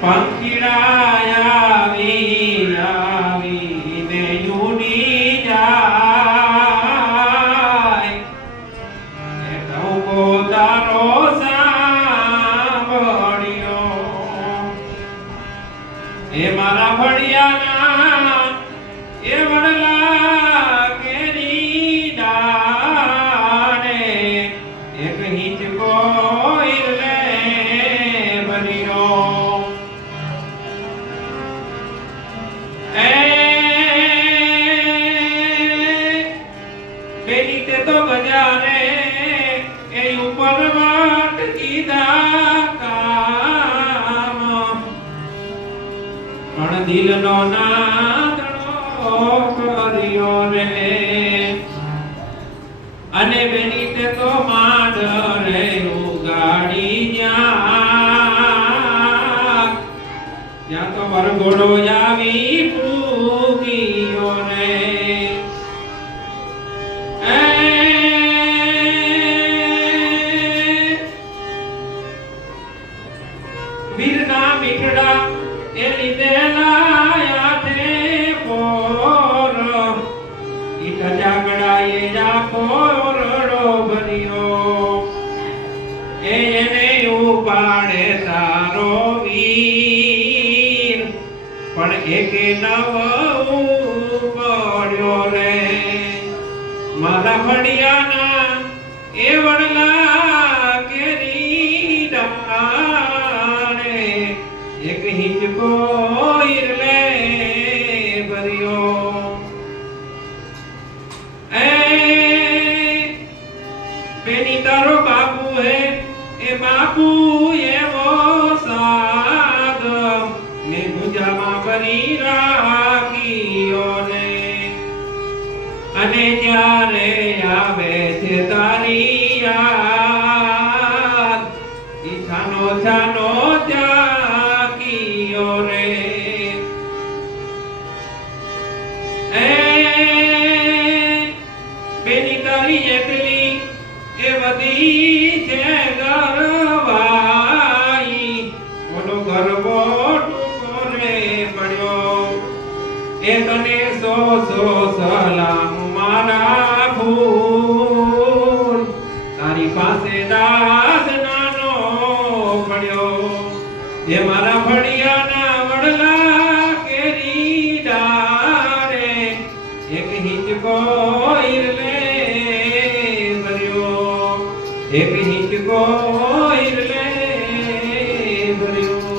પંખીડાયા આવી મેં ઉડી જાય એનો પોતાનો સાંભળ્યો. એ મારા ભણિયાના દિલનો નાદડો કર્યો રે. અને બેની તે તો માંડ રે ઉગાડી જ્યાં ત્યાં તો વરઘોડો આવી પૂગ્યો રે. વીરના મીઠડા પણ એકે નવ પડ્યો રે. મારા ફળિયાના એ વડલા બેની તારો બાપુ હે, એ બાપુ એવો સાદ મેં ગુજામાં ભરી રાખ્યો ને. અને ત્યારે આવે એકલી એ બધી છે ગરવાઈ. ઓલો ગરબો ટૂંકો પડ્યો. એ તને સો સો સલામ મારા ફૂલ. તારી પાસે દાસ નાનો પડ્યો. એ મારા ફળિયાના વડલા કેરી ડારે. એક હિંચકો એ મિનિટ કોઈલે ભર્યો.